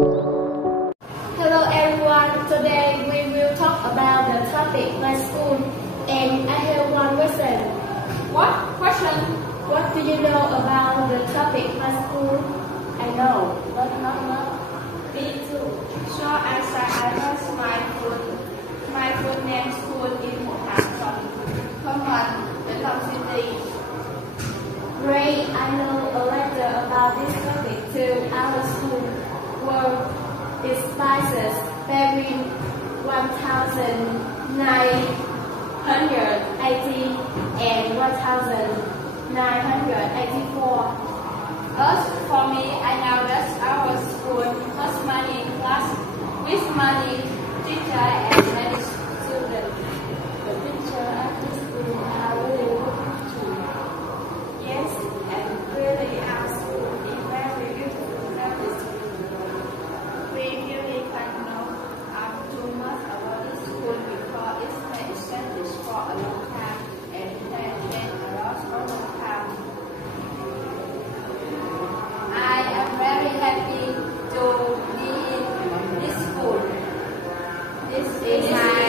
Hello everyone, today we will talk about the topic my school, and I have one question. What question? What do you know about the topic my school? I know, but not much. Me too. Short answer, I was my full name school in Hangzhou, Common, the top city. Great, I know a letter about this topic to our school. World despises between 1980 and 1984. As for me, I know that our school has many class with many teachers and many students. The teachers at the school are really good too. Yes, and really our school is very beautiful service. We really can know too much about this school because it's been established for a long time and it has changed a lot over time. I am very happy to be in this school. This is my